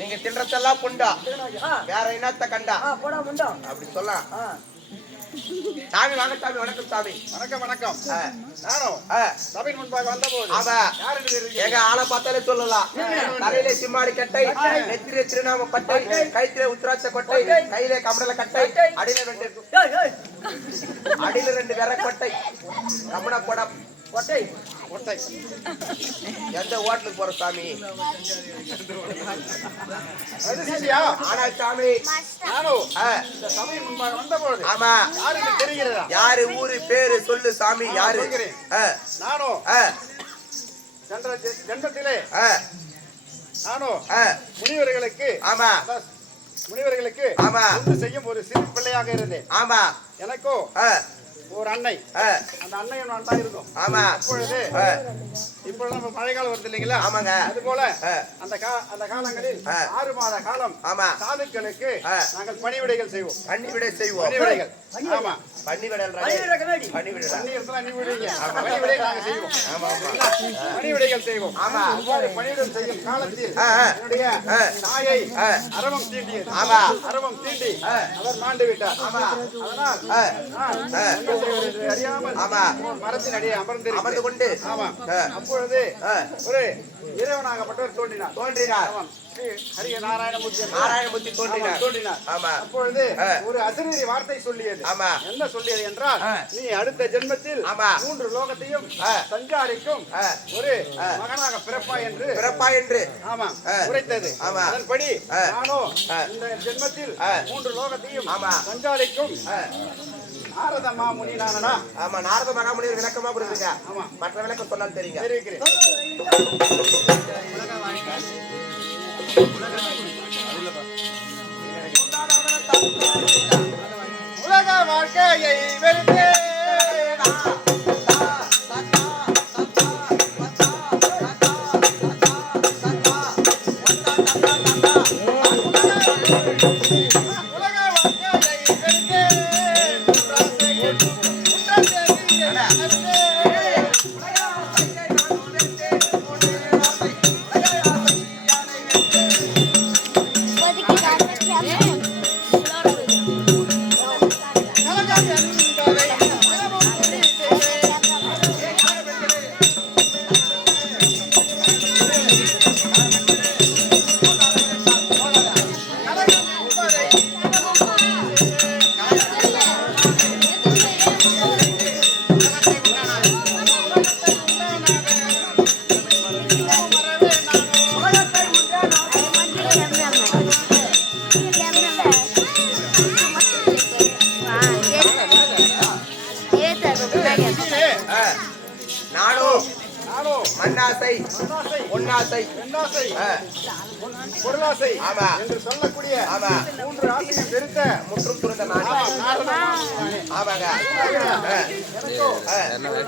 நீங்க தின்றதெல்லாம் புண்டா வேற என்னத்த கண்டா அப்படி சொல்லலாம். சாமி வாங்க சாமி. வணக்கம் சாமி. வணக்கம் வணக்கம். நானும் சபையின் முன்பாக வந்தபோது எங்க ஆளை பார்த்தாலே சொல்லலாம். தலையில சிம்மாடி கட்டை, நெத்திலே திருநாம பட்டை, கைத்திலே உத்திராட்ச கொட்டை, கையிலே கமடல கட்டை, அடியில ரெண்டு விர கொட்டை, கமன கொடம் கொட்டை கொட்டை. எந்த ஹோட்டலுக்கு போற சாமி? ஆனா சாமி சபையின் முன்பாக வந்தபோது ஆமா யாருக்கு தெரிகிறதா? யாரு ஊரு பேரு சொல்லு சாமி. யாரு? நானும் ஜென்மத்திலே நானும் முனிவர்களுக்கு ஆமா முனிவர்களுக்கு ஆமா செய்யும் ஒரு சிறு பிள்ளையாக இருந்தேன். ஆமா எனக்கும் ஒரு அன்னை, அந்த அன்னையும் நான் தான் இருந்தோம். ஆமா இப்பொழுது நம்ம மழை காலம் வருது இல்லைங்களா? ஆமாங்க. அது போல அந்த காலங்களில் 6 மாத காலம் சாதுக்களுக்கு நாங்கள் பணிவிடைகள் செய்வோம். பணிவிடை செய்வோம். பணிவிடைகள். ஆமா பணிவிடைகள் பணிவிடைகள் செய்வோம். ஆமா பணிவிடை செய்யும் காலத்தில் என்னுடைய தாயை அரவம் தீண்டியது. ஆமா அரவம் தீண்டி அவர் மாண்டு விட்டார். ஆமா அதனால் அறியாமல் மரத்தின் அடியே அமர்ந்து கொண்டு அப்பொழுது ஒரு இறைவனாகப்பட்டவர் தோன்றினார். நாராயணமூர்த்தி தோன்றினார். அப்பொழுது ஒரு அசரீரி வார்த்தை சொல்லியது. என்ன சொல்லியது என்றால், நீ அடுத்த ஜென்மத்தில் 3 லோகத்தையும் சஞ்சாரிக்கும் ஒரு மகனாக பிறப்பா என்று ஆமா உரைத்தது. அதன்படி நானும் இந்த ஜென்மத்தில் 3 லோகத்தையும் சஞ்சாரிக்கும் நாரத மாமுனி நானடா. ஆமா நாரத மகாமுனி விளக்கமா புரியுதுங்க. ஆமா மற்ற விளக்கம் சொன்னாலும் தெரியுங்க. தெரிவிக்கிறேன். உலக வாழ்க்கையை வெறுத்தே மண்ணாசை, பொன்னாசை, பெண்ணாசை, பொருளாசை ஆமா என்று சொல்லக்கூடிய ஆமா 3 ஆசையும் பெருத்த முற்றும் துறந்த நானே. ஆமாங்க.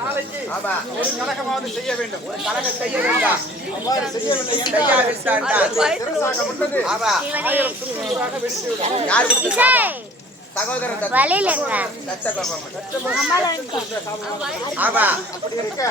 நாளைக்கு ஆமா ஒரு கலகமாவது செய்ய வேண்டும். ஒரு கலகம் செய்ய வேண்டாம். அவ்வாறு செய்யவில்லை செய்யாவிட்டால் திருசாக முன்னது ஆமா 1000 துருதுருவாக வெடித்துவிடும். யார் கொடுத்தா? சகோதரன் ஆமா அப்படி இருக்க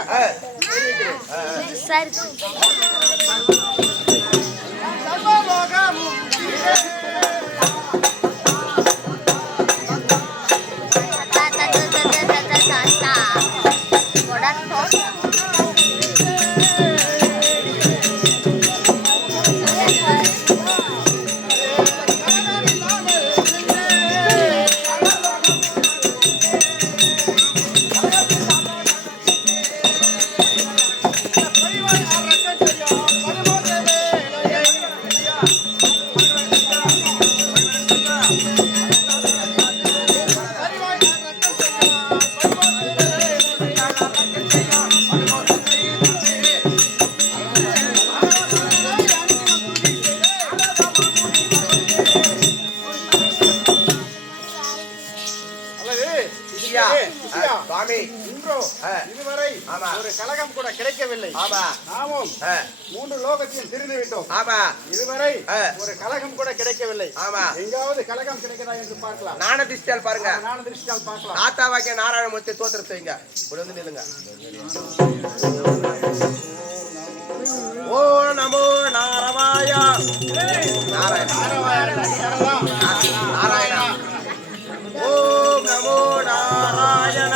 இதுவரை ஒரு கலகம் கூட கிடைக்கவில்லை. நாமும் 3 லோகத்தையும் திரிந்து விட்டோம். இதுவரை ஒரு கலகம் கூட கிடைக்கவில்லை. எங்காவது கலகம் கிடைக்கிறதா என்று பார்க்கலாம். நான திருஷ்டியால் பாருங்க. நான திருஷ்டியால் பார்க்கலாம். தாத்தாவாக்கிய நாராயணமூர்த்தி தோத்திரம் செய்யுங்க. வந்து நில்லுங்க. ஓ நமோ நாராய நாராயண நாராயண ஓம் நமோ நாராயண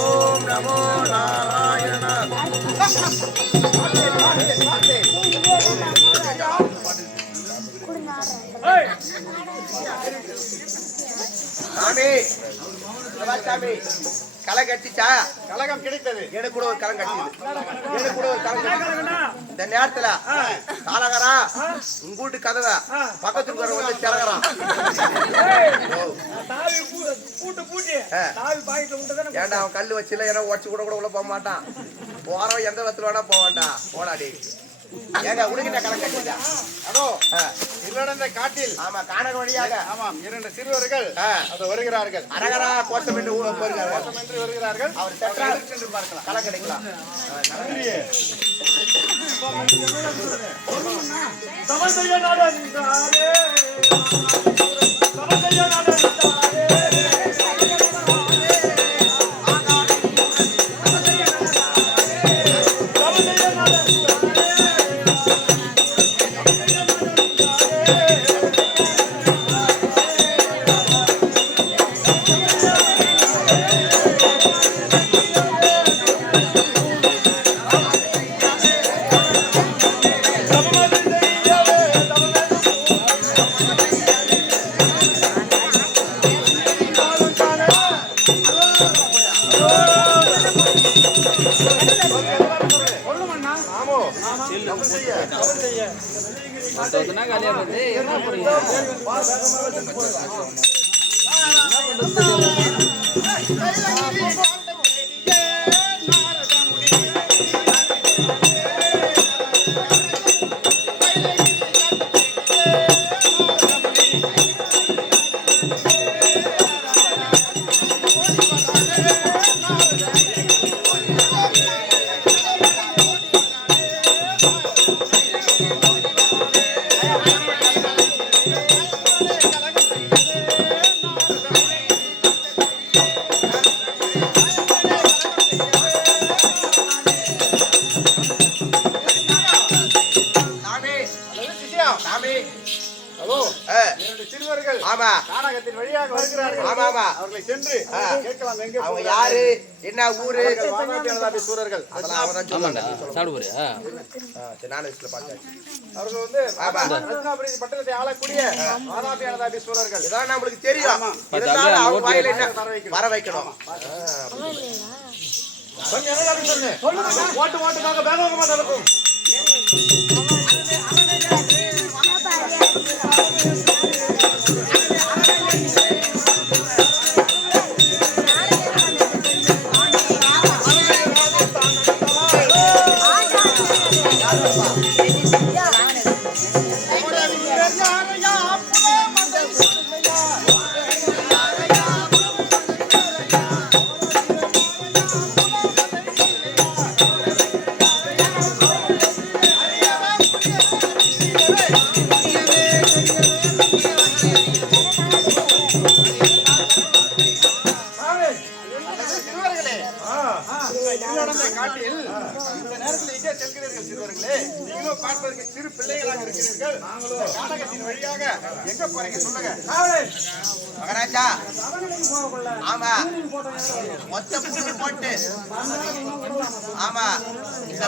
ஓம் நமோ நாராயண. சாமி சாமி களை கட்டிச்சா? கலகம் கிடைத்தது. எனக்கு கூட ஒரு கலம் கட்டிது. எனக்கு கூட ஒரு கலம் கட்டிது. இந்த நேரத்துல காலகரா உங்க வீட்டு கதவை பக்கத்துல வந்து திறகறான். ஏன்டா அவன் கல்லு வச்சுல ஏன்னா உடச்சு கூட கூட உள்ள போக மாட்டான். போறவன் எந்த விதத்துல வேணா போவான்டா. போடாடி ஏங்க உனக்கு கலம் கட்டிச்சா? அதோ இல்லடந்த காட்டில் ஆமா காணல் வழியாக ஆமாம் 2 சிறுவர்கள் அது வருகிறார்கள். அரகரா கோஷம் என்று வருகிறார்கள். கோஷம் என்று வருகிறார்கள். அவர் சென்று பார்க்கலாம். கலம் கிடைக்கலாம். அவர்களை சென்று கேட்கலாம். எங்க அவங்க யாரு என்ன ஊரு சூரர்கள் அவர்கள் வந்து ரத்னாபுரி பட்டணத்தை ஆளக்கூடிய வாதாபி சூரர்கள். இதான் நம்மளுக்கு தெரியும். அவங்க வாயில என்ன வர வைக்கணும். ஓட்டு ஓட்டுக்காக வேகமாக நடக்கும். கொண்டிருக்கிறீர்கள். இந்த கானகத்தின் வழியாக எங்க போறீங்க சொல்லுங்க. மகாராஜா ஆமா மொத்த புத்தூர் போட்டு ஆமா இந்த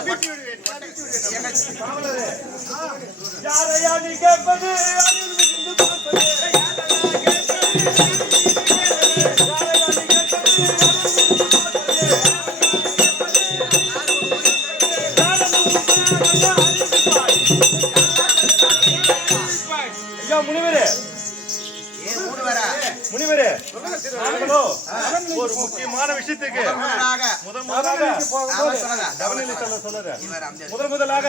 யாரையா நீ கேட்பது முனிவரே ஒரு முக்கியமான விஷயத்துக்கு முதலாக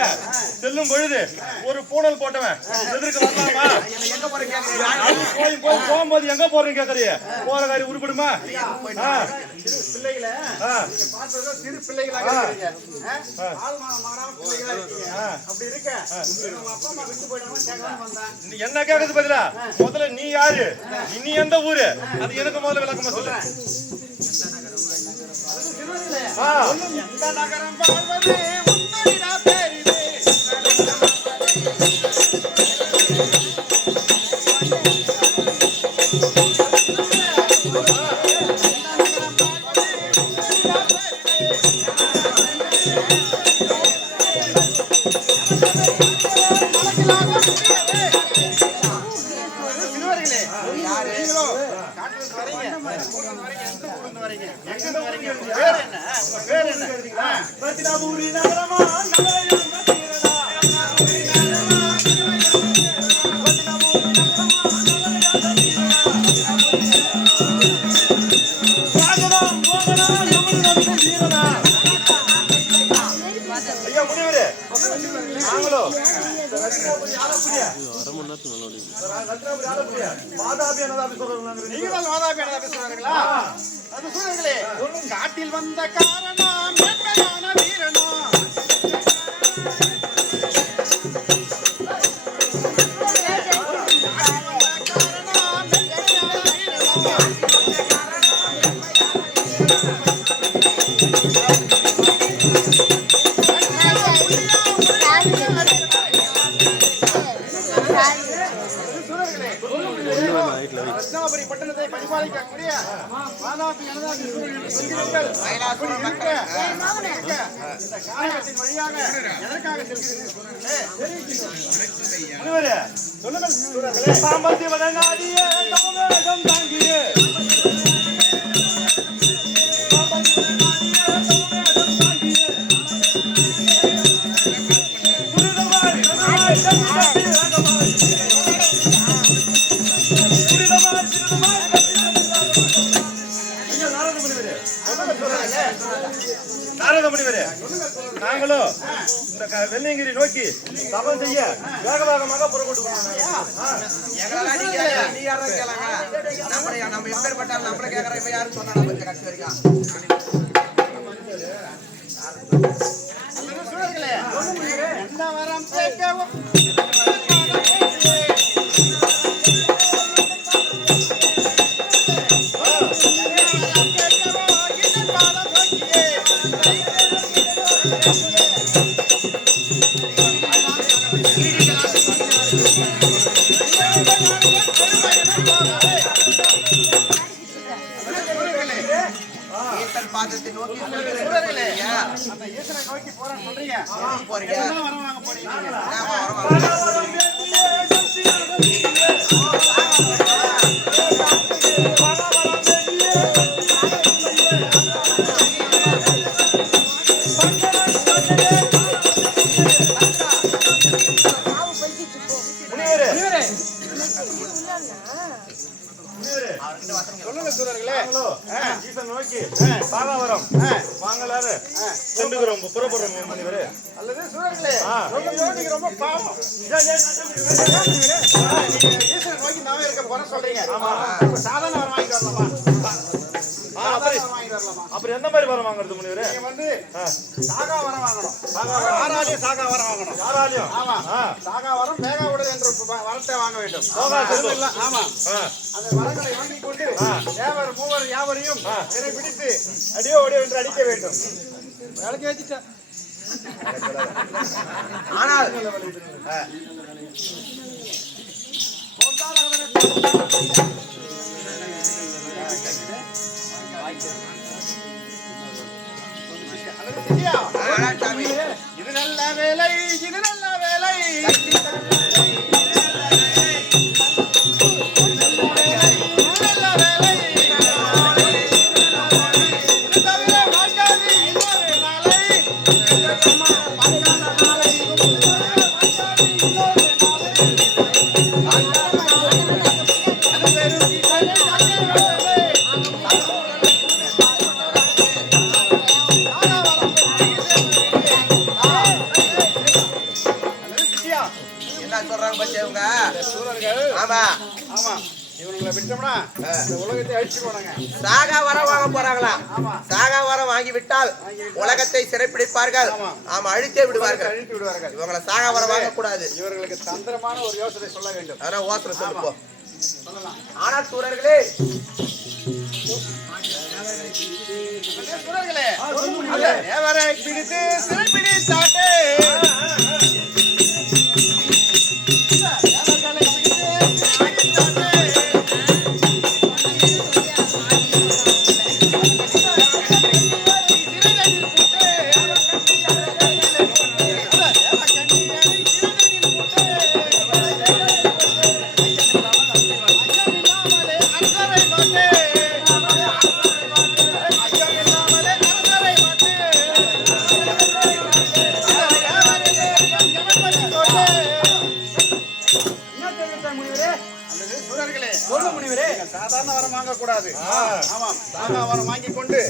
செல்லும் பொழுது ஒரு பூனல் போட்டவன் எதற்கு வரலாமா போகும்போது எங்க போறேன்னு கேக்குறீங்க போற காரியம் உருப்படுமா சிறு பிள்ளைகளாக என்ன கேக்குறது பதிலா முதல்ல நீ யாரு நீ எந்த ஊரு அது எனக்கு முதல்ல விளக்கமா சொல்லு. நகரம் வாழ்வது காட்டில் வந்த காரணம் வீரனா ரத்னாபுரி பட்டணத்தை பரிபாலிக்கக்கூடிய வழியாக எதற்காக சொல்லுங்கள் சாம்பத்திய வதங்காடியே தமிழகம் தாங்கியே நாங்களும் இந்த வெள்ளையங்கிரி நோக்கி தபம் செய்ய வேக வேகமாக புறப்பட்டு நம்ம எப்பேற்பட்டாலும் நம்மள கேட்கற இப்ப யாரும் சொன்னா கட்சி வரைக்கும் என்ன வரம் கேட்கவும் பாதத்தை நோக்கி அந்த ஈஸ்வரனை நோக்கி போறேன்னு சொல்றீங்க போறீங்க வரம் வாங்க போறீங்க சொல்லுங்க சூரர்களே ஈசன் நோக்கி பாகாவரம் வாங்கலாரு சென்றுகிறோம் புறப்படுறோம் முனிவரே அல்லது சூரர்களே நீங்க ரொம்ப பாவம் ஈசன் நோக்கி நாமே இருக்க போற சொல்றீங்க சாதாரண வரம் வாங்கி வரலாமா அப்புறம் எந்த மாதிரி வரம் வாங்குறது முனிவரே நீங்க வந்து சாகா வரம் வாங்கணும் யாராலையும் சாகா வரம் வாங்கணும் யாராலையும் ஆமா சாகா வரம் மேகா விடுது என்ற வரத்தை வாங்க வேண்டும் ஆமா அந்த வரங்களை வாங்கி கொண்டு தேவர் மூவர் யாவரையும் பிடித்து அடியோ ஒடியோ என்று அடிக்க வேண்டும் வேலைக்கு வச்சுட்டேன் ஆனால் இது நல்ல வேலை, இது நல்ல வேலை. என்ன சொல்றாங்க பச்சவங்க? ஆமா ஆமா, இவனுங்களை விட்டோம்னா இந்த உலகத்தை அழிச்சு போனாங்க. சாகா வரம் வாங்க போறாங்களா? சாகா வரம் வாங்கி விட்டால் உலகத்தை சிறைப்பிடிப்பார்கள். ஆமா, அழித்தே விடுவார்கள். அழித்து விடுவார்கள். இவங்களை சாகா வரம் வாங்க கூடாது. இவர்களுக்கு தந்திரமான ஒரு யோசனை சொல்ல வேண்டும். அதான் யோசனை சொல்லுப்போ. ஆனால் சூரர்களே, தேவரை பிடித்து சிறைப்பிடித்தாட்டே. சாதாரண வரம் வாங்க கூடாது. ஆமாம், சாகா வரம் வாங்கி கொண்டு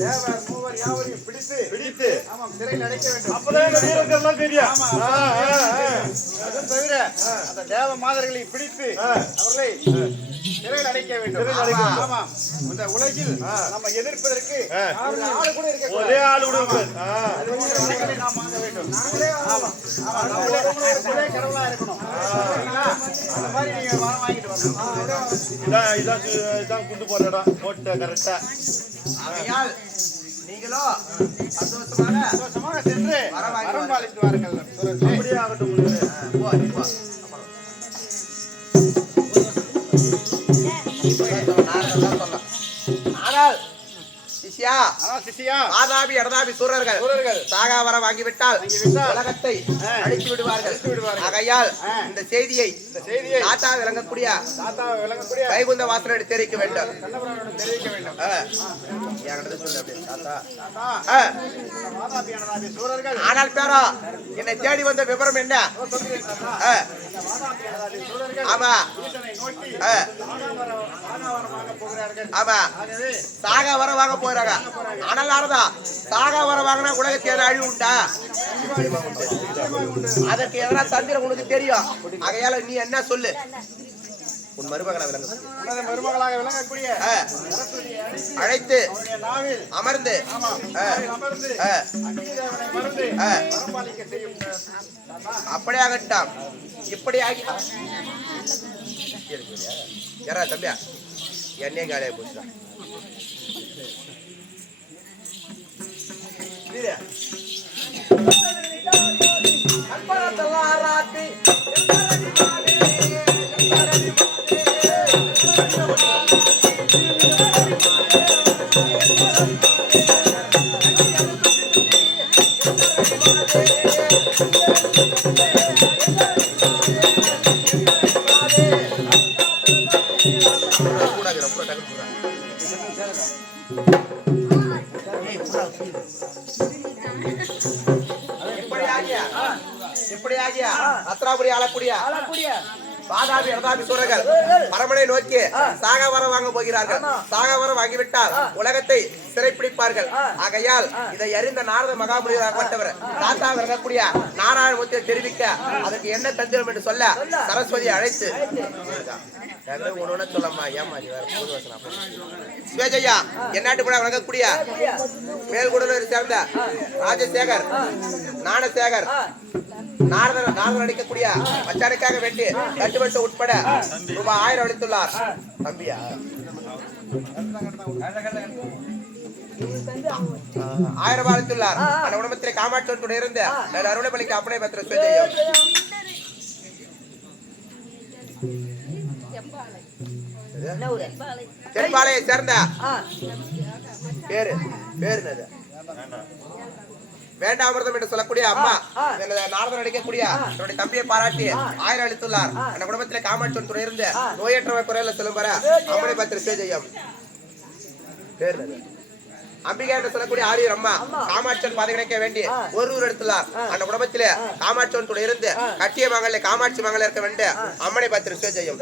தேவர் மூவர் யாவரையும் பிடித்து ஆமாம் சிறையில் அடைக்க வேண்டும். அப்பதான் வீரர்கள்லாம் தெரியும். அது தவிர அந்த தேவ மாதர்களை பிடித்து அவர்களை சிறையில் அடைக்க வேண்டும். ஆமாம், இந்த உலகில் நம்ம எதிர்ப்பதற்கு ஆளு கூட இருக்க, ஒரே ஆளு கூட நாம் வாங்க வேண்டும். ஆமா, ஒரே கடவுளா இருக்கணும். அந்த மாதிரி நீங்க வரம் வாங்கிட்டு வரணும். இதான் குண்டு போற இடம் போட்ட கரெக்டா. ஆகையால் நீங்களோ சந்தோஷமாக சென்று வரம் பாலித்து வாருங்கள். அப்படியே ஆகட்டும். ஆனால் சிஷ்யா, ஆதாபி இடதாபி சூரர்கள் சாகாவரம் வாங்கிவிட்டால் உலகத்தை அழித்து விடுவார்கள். ஆகையால் இந்த செய்தியை தாத்தா விளங்கக்கூடிய வைகுந்த வாசலோடு தெரிவிக்க வேண்டும். ஆனால் பேரோ என்னை தேடி வந்த விவரம் என்ன? ஆமா ஆமா, சாகா வர வாங்க போறாங்க. ஆனால் சாகா வர வாங்கினா உலகத்தை அழிவு உண்டா? அதற்கு எதனா தந்திரம் உனக்கு தெரியும். ஆகையால நீ என்ன சொல்லு. உன் மருமகளாக விளங்கக்கூடிய அழைத்து அமர்ந்து அப்படியாகட்டாம். இப்படி ஆகி யாரா தம்பியா என்னையும் காலையா போச்சுடா. இப்படியாகிய அத்ராபுரி ஆளக்கூடிய பாதாபி இடதாபி சூரர்கள் பரமனை நோக்கி சாகவரம் வாங்க போகிறார்கள். சாகவரம் வாங்கிவிட்டால் உலகத்தை சிறைப்பிடிப்பார்கள். ஆகையால் இதை அறிந்த நாரத மகாமுனிவராகப்பட்டவர் தாத்தா விளங்கக்கூடிய நாராயணமூர்த்தியை தெரிவிக்க அதற்கு என்ன தந்திரம் என்று சொல்ல சரஸ்வதி அழைத்து சொல்லம்மா ஏமா சிவஜையா என்னாட்டு கூட வழங்கக்கூடிய மேல்குடலூரை சேர்ந்த ராஜசேகர் ஞானசேகர் நாரதர் அளிக்கக்கூடிய மச்சானுக்காக வேண்டி கட்டுவட்டு உட்பட ரூபாய் 1000 அளித்துள்ளார். தம்பியா 1000 அளித்துள்ளார் அந்த குடும்பத்திலே காமாட்சி துணை இருந்து நான் அருளை பலிக்கு அப்பனை பத்திர செய்யும் தென்பாளையை சேர்ந்த பேரு என்னது வேண்டாமிரதம் என்று சொல்லக்கூடிய அம்மா நாரதன் அடிக்கக்கூடிய என்னுடைய தம்பியை பாராட்டி 1000 அளித்துள்ளார் அந்த குடும்பத்திலே காமாட்சி துணை இருந்து நோயற்றவை குறையில செல்லும் வர அம்மனை பத்திர செய்யும் பேர் என்னது அம்பிகை என்று சொல்லக்கூடிய ஆரியர் அம்மா காமாட்சியன் பாதுகாக்க வேண்டி ஒரு எடுத்துள்ளார் அந்த குடும்பத்திலே காமாட்சியன் துணை இருந்து கட்டிய மகளே காமாட்சி மகள் இருக்க வேண்டிய அம்மனை பத்திர செய்யும்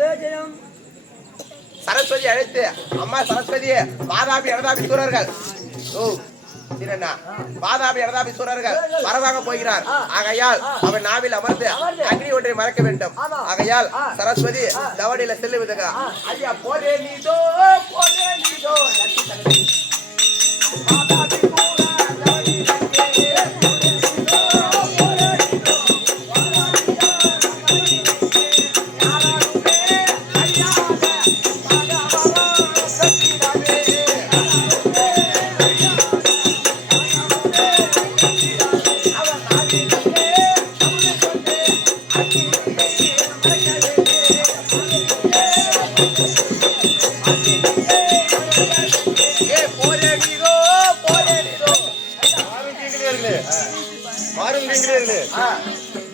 சரஸ்வதி அழைத்து அம்மா சரஸ்வதியே வாதாபி இடதாபி சூரர்கள் வாதாபி இடதாபி சூரர்கள் வரவாங்க போகிறார் ஆகையால் அவன் நாவில் அமர்ந்து அக்னி ஒன்றை மறக்க வேண்டும் ஆகையால் சரஸ்வதி தவடியில செல்லுவதுங்க ஐயா போதே நீதோ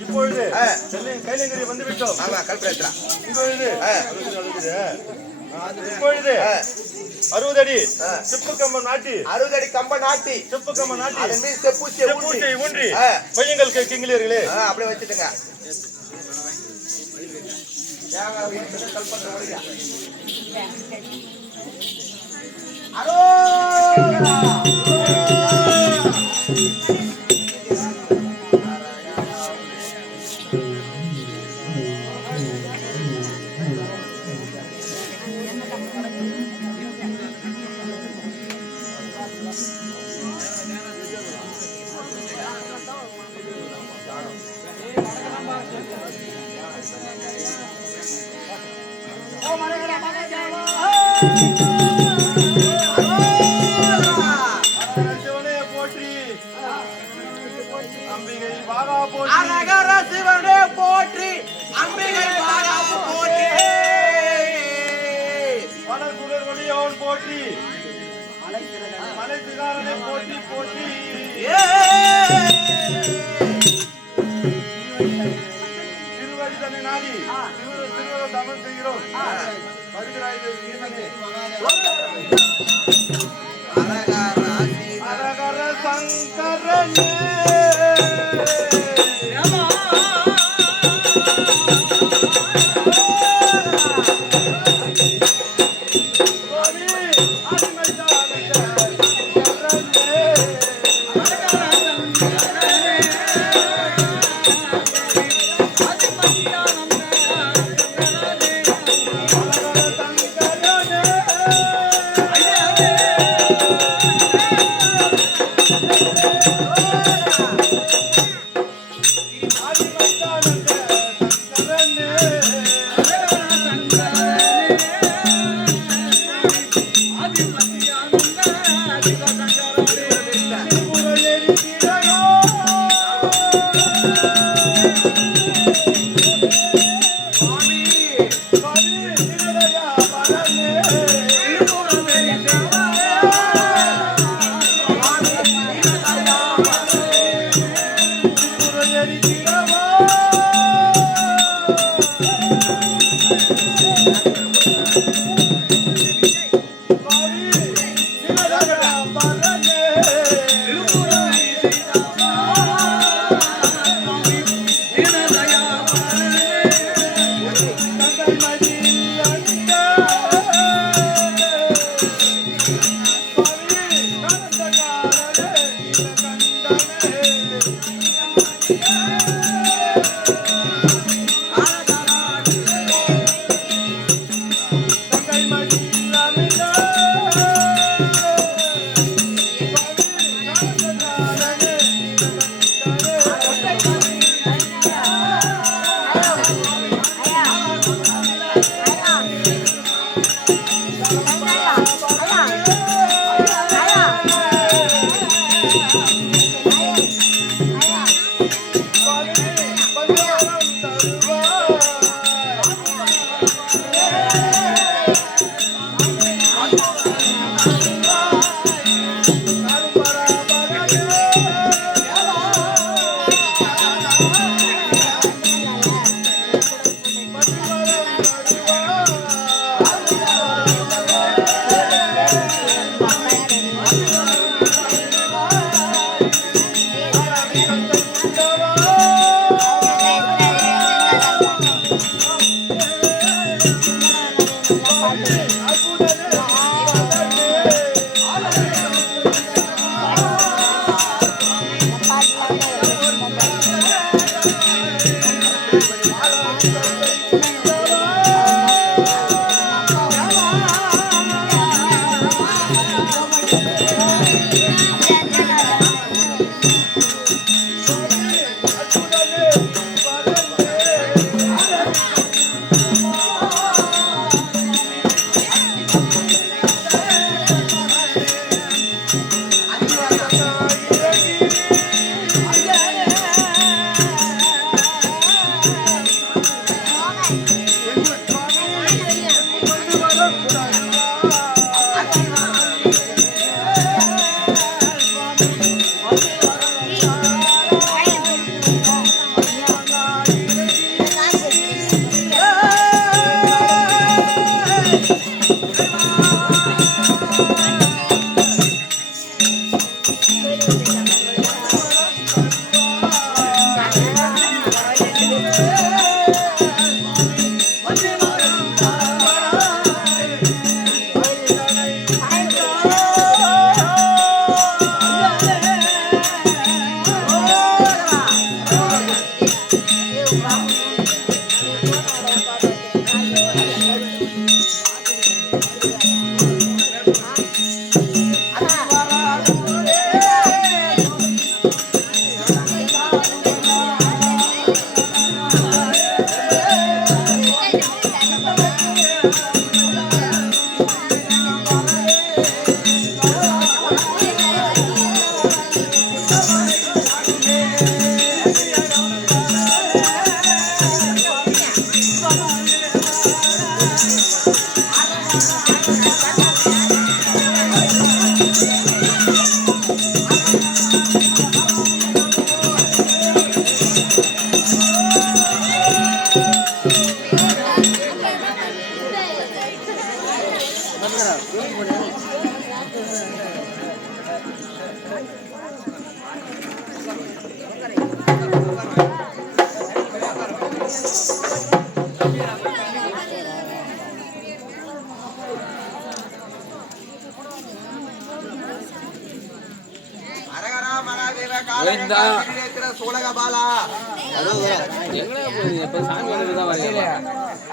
இப்பொழுது கைலங்கிரி வந்து விட்டோம். இப்பொழுது 60 அடி செப்பு கம்பம் நாட்டி 60 அடி கம்பம் நாட்டி செப்பு கம்பம் நாட்டி அதன் மீது செப்பூசியை ஊன்றி பையங்கள் கிங்கிலியர்களே அப்படியே வச்சுட்டுங்க. சிவனே போற்றி அம்பிகை பாகா போற்றி மலர்குடர் வழியோன் போற்றி மலை சிகாரனை போற்றி போற்றி திருவடிதனை நாடி திருவர தமிழ் செய்கிறோம். அரகர சங்கரனே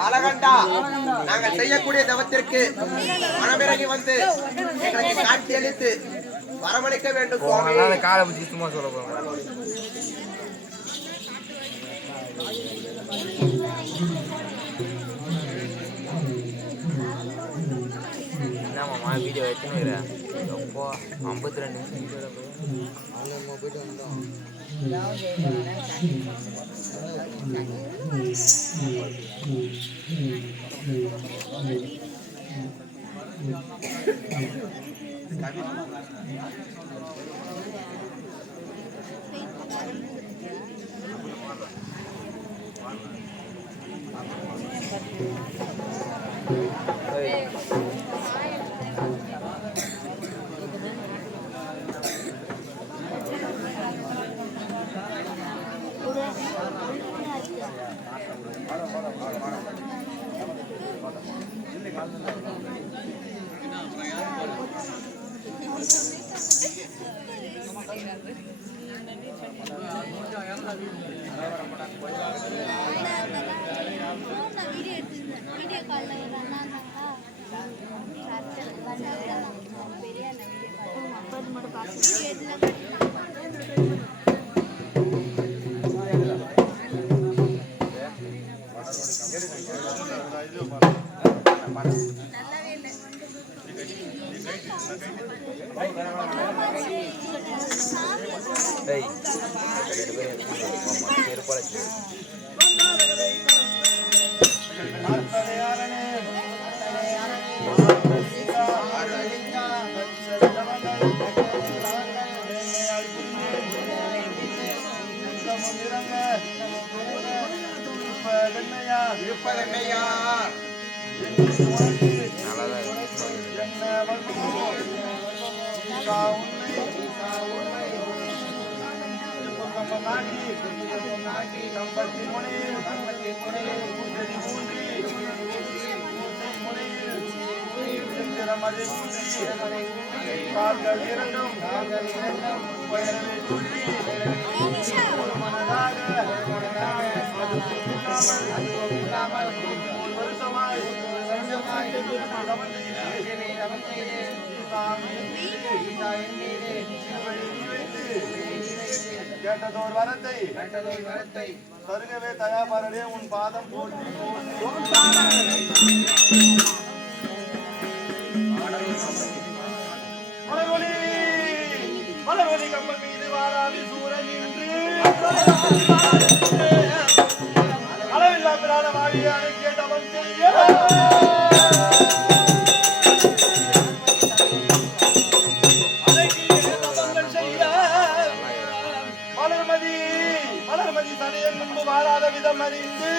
அழகண்டா நாங்கள் செய்யக்கூடிய தவத்திற்கு மனமிறங்கி வந்து எங்களுக்கு காட்சி அளித்து வரவழைக்க வேண்டும் சுவாமி. காலை பத்தி சும்மா சொல்ல போறோம். என்னம்மா வீடியோ வச்சுன்னு எப்போ 52 நிமிஷம் போயிட்டு வந்தோம். கேட்டதோர் வரத்தை தருகவே தயாபரனே உன் பாதம் போற்றி மலர்வழி மலர்வழி கம்பல் மீது வாராவி சூரன் நின்று அளவில்லா பிராணமாகிய அணைக்கிய தவம் செய்ய தனையன் முன்பு வாழாத விதம் அறிந்து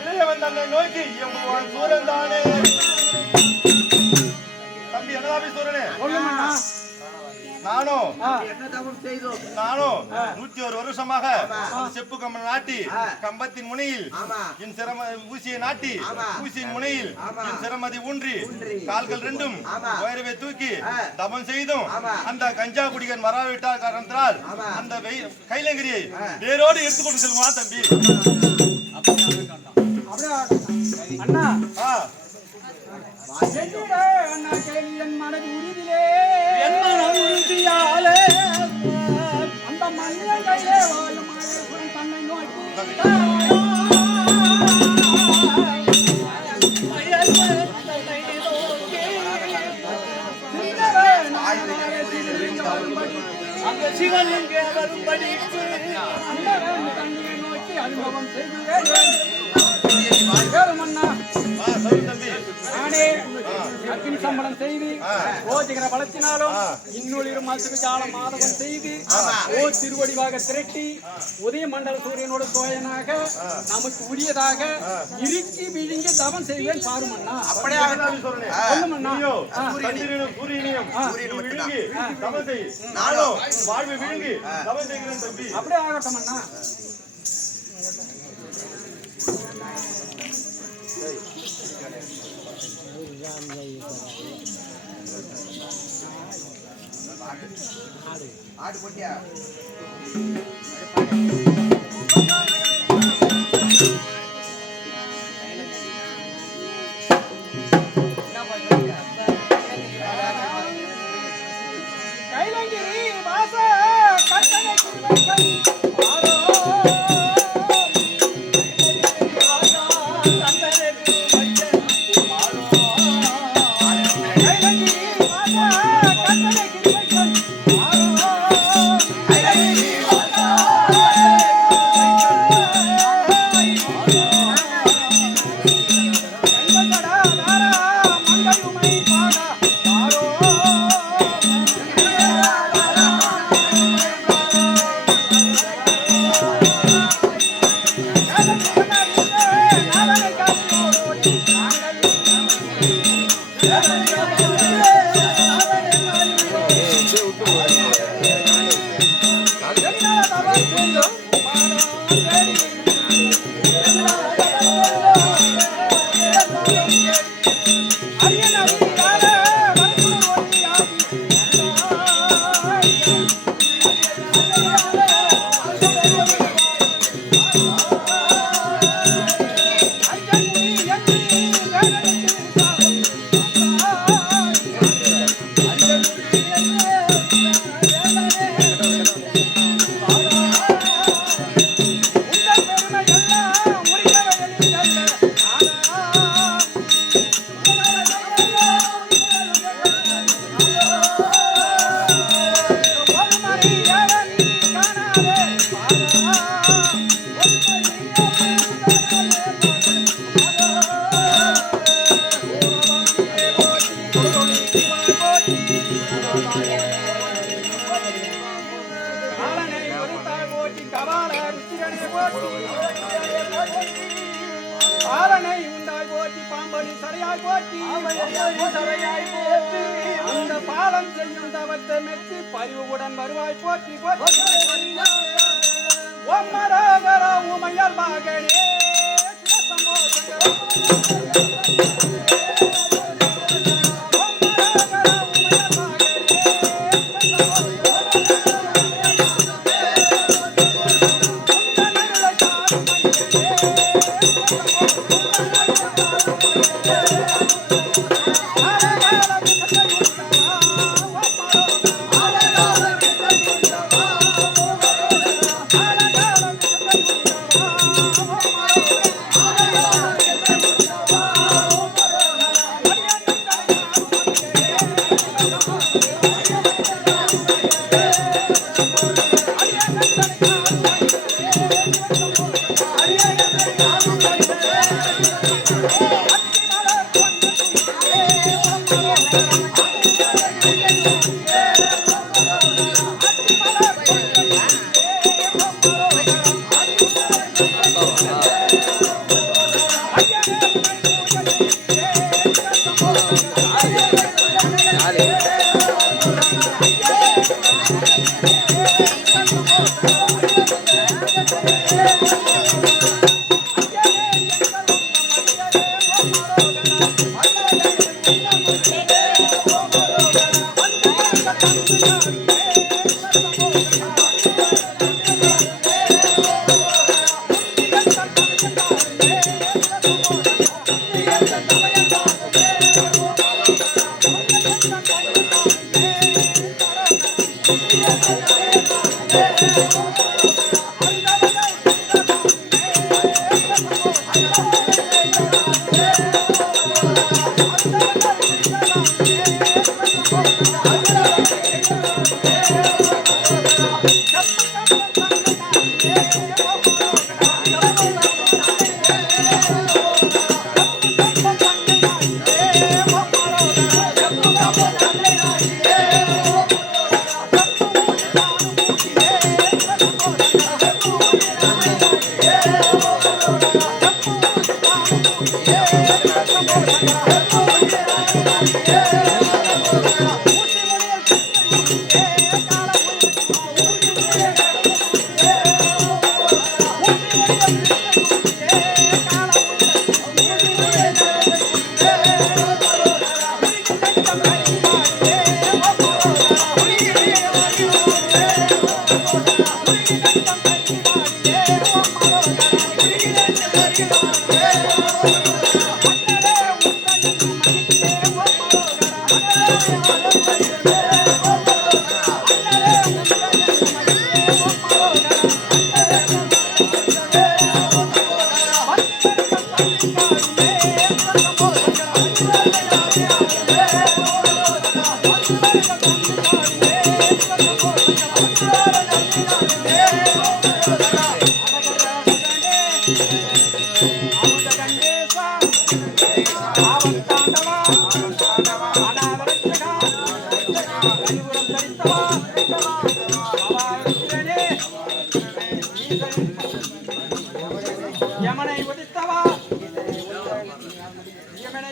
இளையவன் தன்னை நோக்கி எம்புவான் சூரன் தானே. தம்பி என்னதாபி சூரனே, நானும் 101 வருஷமாக செப்பு கம்பம் நாட்டி கம்பத்தின் முனையில் என் சிரம ஊசியை நாட்டி ஊசியின் முனையில் என் சிரமதி ஊன்றி கால்கள் ரெண்டும் உயரவே தூக்கி தபம் செய்தும் அந்த கஞ்சா குடிகன் வராவிட்டால் காரணத்தால் அந்த கைலங்கிரியை வேரோடு எடுத்துக்கொண்டு செல்வான் தம்பி. அண்ணா அந்த மனிதன் கையிலே வாழும் தன்னை நோக்கி அந்த சிவன் எங்கே வரும்படி அந்த தண்ணியை நோக்கி அனுபவம் செய்கிறேன். நானே அக்னி சம்பளம் செய்து ஓஜிகிற பலத்தினாலும் இன்னொரு மசுவிஜால மாதவம் செய்து ஓ திருவடிவாக திரட்டி உதய மண்டல சூரியனோட சோயனாக நமக்கு உரியதாக இறுக்கி விழுங்கி தவம் செய்வேன் பாருமண்ணா. அப்படியே சொல்லுமண்ணா. அப்படியே ஆகட்டும் அண்ணா. ஆடு போட்டியா கைலங்கிரி வாச கட்டளை போற்றி சபையாய் போற்றி அந்த பாலம் செய்யும் தவத்தை மெச்சி பரிவுடன் வருவாய் போற்றி போற்றி ஓமராகர உமையால் மகனே சிவசம்போ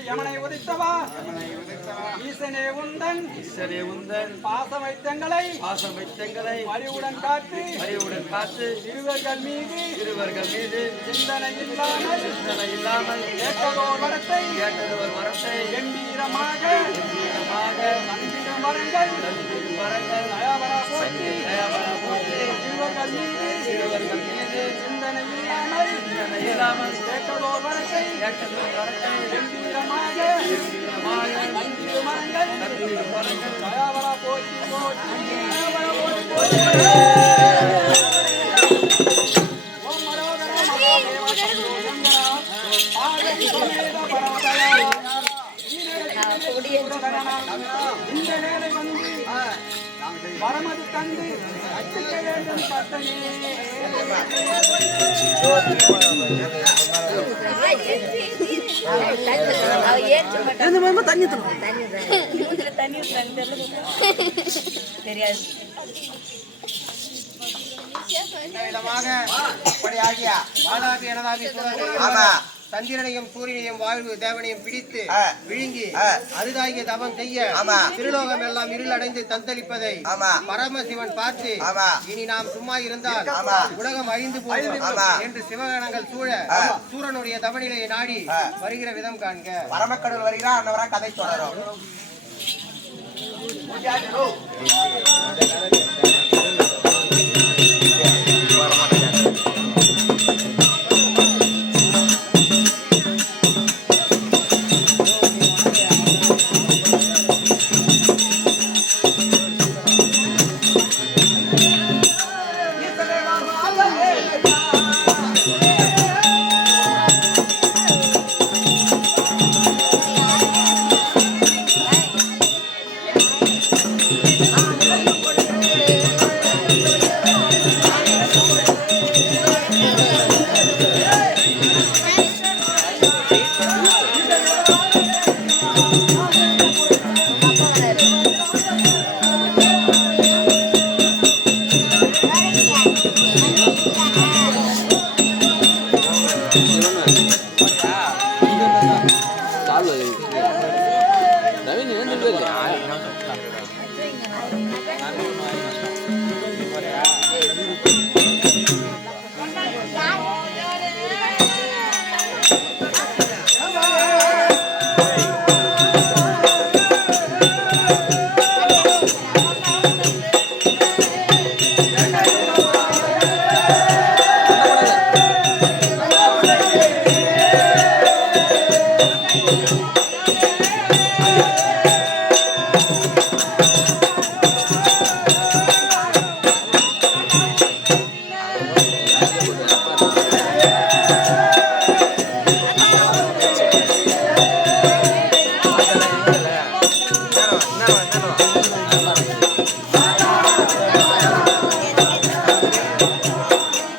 யமனை உதித்தவா ஈசனே உந்தன் பாசம் வைத்தங்களை அறிவுடன் காத்து இருவர்கள் மீது சிந்தனை இல்லாமல் கேட்டதோர் வரத்தை கம்பீரமாக வரங்கள் தயாவரா போற்றி இருவர்கள் மீது சிந்தனை இல்லாமல் கேட்டதோர் வரத்தை கம்பீரமாக மரங்கள் தயாவரா போற்றி ஓம் மரோகர இந்த வேலை வந்து வரமது கண்டு அச்சிக்க வேண்டும் பத்தனே தெரியாது ஆமா சந்திரனையும் சூரியனையும் வாழ்வு தேவனையும் பிடித்து ஆ. விழுங்கி ஆ. அரிதாகிய தவம் செய்ய ஆமா. திருலோகம் எல்லாம் இருள் அடைந்து தத்தளிப்பதை ஆமா. பரமசிவன் பார்த்து ஆமா. இனி நாம் சும்மா இருந்தால் ஆமா. உலகம் அழிந்து போகும் ஆமா. என்று சிவகணங்கள் சூழ சூரனுடைய தவநிலையை நாடி வருகிற விதம் காண்க. பரமக்கடவுள் வருகிறார் அன்னவரா கதை தொடரும். நாளைக்கு நான் சொல்லிட்டேன்.